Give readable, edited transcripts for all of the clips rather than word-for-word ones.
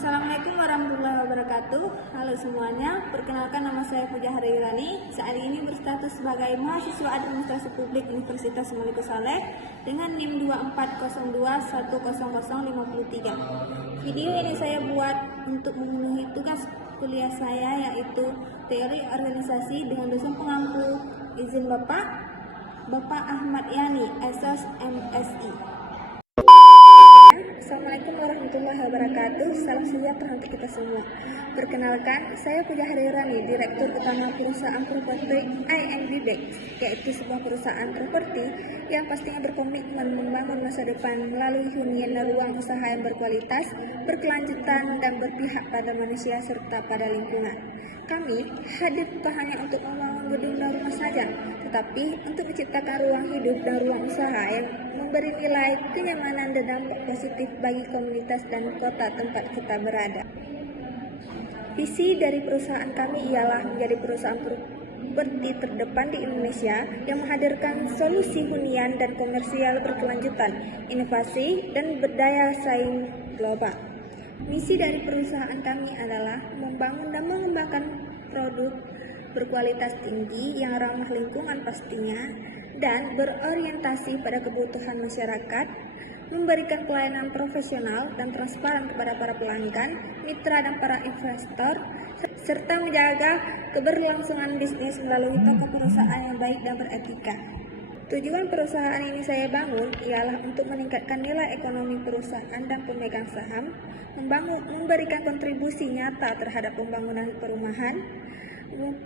Assalamualaikum warahmatullahi wabarakatuh. Halo semuanya, perkenalkan nama saya Puja Hariurani. Saat ini berstatus sebagai mahasiswa Administrasi Publik Universitas Malik Saleh dengan NIM 2402100053. Video ini saya buat untuk memenuhi tugas kuliah saya, yaitu teori organisasi dengan dosen pengampu. Izin Bapak Ahmad Yani, Esos MSI. Assalamualaikum warahmatullahi wabarakatuh. Salam sejahtera untuk kita semua. Perkenalkan, saya Puja Hariurani, Direktur Utama Perusahaan Properti INB Bank, yaitu sebuah perusahaan properti yang pastinya berkomitmen membangun masa depan melalui hunian dan ruang usaha yang berkualitas, berkelanjutan, dan berpihak pada manusia serta pada lingkungan. Kami hadir bukan hanya untuk membangun gedung dan rumah saja, tetapi untuk menciptakan ruang hidup dan ruang usaha yang memberi nilai kenyamanan dan dampak positif bagi komunitas dan kota tempat kita berada. Visi dari perusahaan kami ialah menjadi perusahaan properti terdepan di Indonesia yang menghadirkan solusi hunian dan komersial berkelanjutan, inovasi, dan berdaya saing global. Misi dari perusahaan kami adalah membangun dan mengembangkan produk berkualitas tinggi yang ramah lingkungan pastinya dan berorientasi pada kebutuhan masyarakat, memberikan pelayanan profesional dan transparan kepada para pelanggan, mitra dan para investor, serta menjaga keberlangsungan bisnis melalui tata perusahaan yang baik dan beretika. Tujuan perusahaan ini saya bangun ialah untuk meningkatkan nilai ekonomi perusahaan dan pemegang saham, memberikan kontribusi nyata terhadap pembangunan perumahan,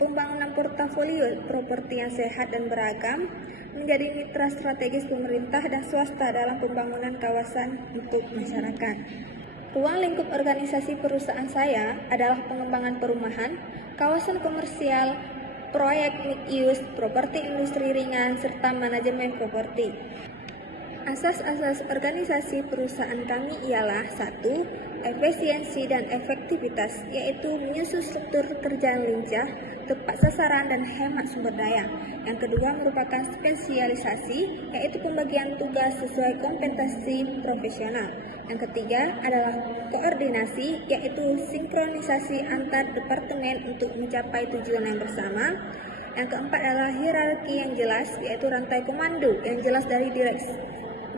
pembangunan portofolio properti yang sehat dan beragam, menjadi mitra strategis pemerintah dan swasta dalam pembangunan kawasan untuk masyarakat. Ruang lingkup organisasi perusahaan saya adalah pengembangan perumahan, kawasan komersial, proyek mixed use, properti industri ringan, serta manajemen properti. Asas-asas organisasi perusahaan kami ialah 1. Efisiensi dan efektivitas, yaitu menyusun struktur kerja yang lincah, tepat sasaran, dan hemat sumber daya. Yang kedua merupakan spesialisasi, yaitu pembagian tugas sesuai kompetensi profesional. Yang ketiga adalah koordinasi, yaitu sinkronisasi antar departemen untuk mencapai tujuan yang bersama. Yang keempat adalah hierarki yang jelas, yaitu rantai komando yang jelas dari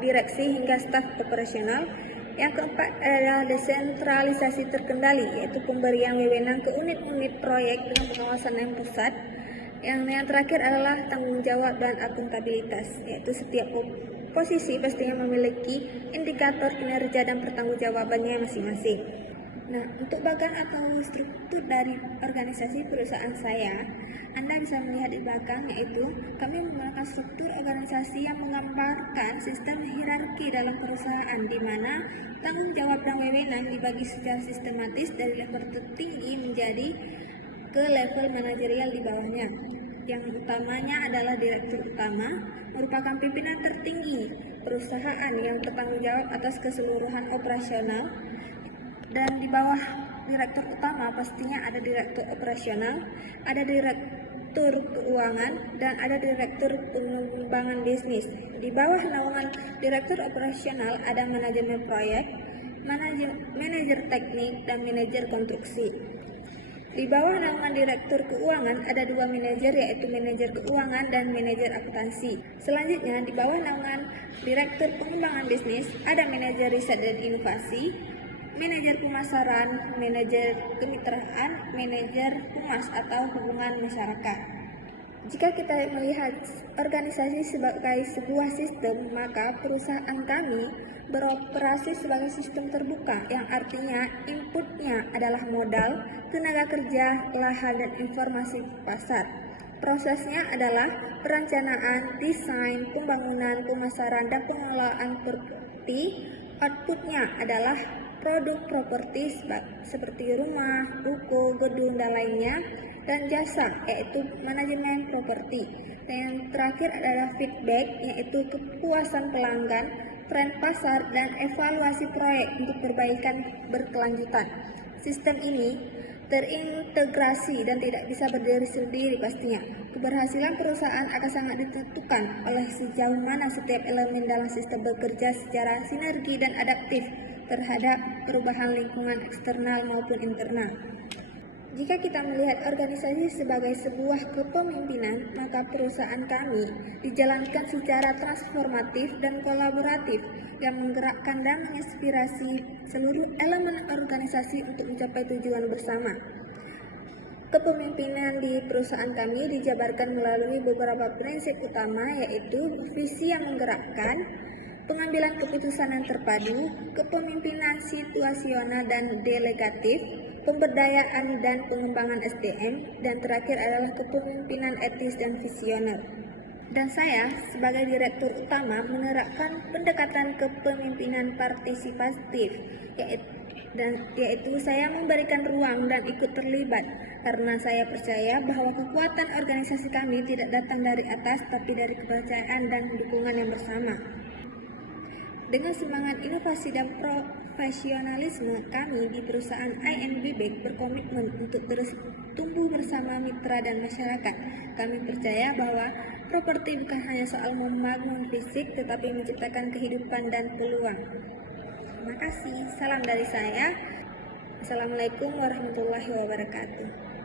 direksi hingga staf operasional. Yang keempat adalah desentralisasi terkendali, yaitu pemberian wewenang ke unit-unit proyek dengan pengawasan yang pusat. Yang terakhir adalah tanggung jawab dan akuntabilitas, yaitu setiap posisi pastinya memiliki indikator kinerja dan pertanggungjawabannya masing-masing. Nah, untuk bagan atau struktur dari organisasi perusahaan saya, Anda bisa melihat di belakang, yaitu kami menggunakan struktur organisasi yang menggambarkan sistem hierarki dalam perusahaan, di mana tanggung jawab dan wewenang dibagi secara sistematis dari level tertinggi menjadi ke level manajerial di bawahnya. Yang utamanya adalah direktur utama, merupakan pimpinan tertinggi perusahaan yang bertanggung jawab atas keseluruhan operasional. Dan di bawah direktur utama pastinya ada direktur operasional, ada direktur keuangan, dan ada direktur pengembangan bisnis. Di bawah naungan direktur operasional ada manajemen proyek, manajer teknik, dan manajer konstruksi. Di bawah naungan direktur keuangan ada dua manajer, yaitu manajer keuangan dan manajer akuntansi. Selanjutnya di bawah naungan direktur pengembangan bisnis ada manajer riset dan inovasi, manajer pemasaran, manajer kemitraan, manajer humas atau hubungan masyarakat. Jika kita melihat organisasi sebagai sebuah sistem, maka perusahaan kami beroperasi sebagai sistem terbuka, yang artinya inputnya adalah modal, tenaga kerja, lahan, dan informasi pasar. Prosesnya adalah perencanaan, desain, pembangunan, pemasaran, dan pengelolaan properti. Outputnya adalah produk properti seperti rumah, ruko, gedung, dan lainnya, dan jasa, yaitu manajemen properti. Dan yang terakhir adalah feedback, yaitu kepuasan pelanggan, tren pasar, dan evaluasi proyek untuk perbaikan berkelanjutan. Sistem ini terintegrasi dan tidak bisa berdiri sendiri pastinya. Keberhasilan perusahaan akan sangat ditentukan oleh sejauh mana setiap elemen dalam sistem bekerja secara sinergi dan adaptif terhadap perubahan lingkungan eksternal maupun internal. Jika kita melihat organisasi sebagai sebuah kepemimpinan, maka perusahaan kami dijalankan secara transformatif dan kolaboratif yang menggerakkan dan menginspirasi seluruh elemen organisasi untuk mencapai tujuan bersama. Kepemimpinan di perusahaan kami dijabarkan melalui beberapa prinsip utama, yaitu visi yang menggerakkan, pengambilan keputusan yang terpadu, kepemimpinan situasional dan delegatif, pemberdayaan dan pengembangan SDM, dan terakhir adalah kepemimpinan etis dan visioner. Dan saya sebagai direktur utama menerapkan pendekatan kepemimpinan partisipatif, yaitu saya memberikan ruang dan ikut terlibat karena saya percaya bahwa kekuatan organisasi kami tidak datang dari atas tapi dari kepercayaan dan dukungan yang bersama. Dengan semangat inovasi dan profesionalisme, kami di perusahaan INB Bank berkomitmen untuk terus tumbuh bersama mitra dan masyarakat. Kami percaya bahwa properti bukan hanya soal membangun fisik, tetapi menciptakan kehidupan dan peluang. Terima kasih. Salam dari saya. Assalamualaikum warahmatullahi wabarakatuh.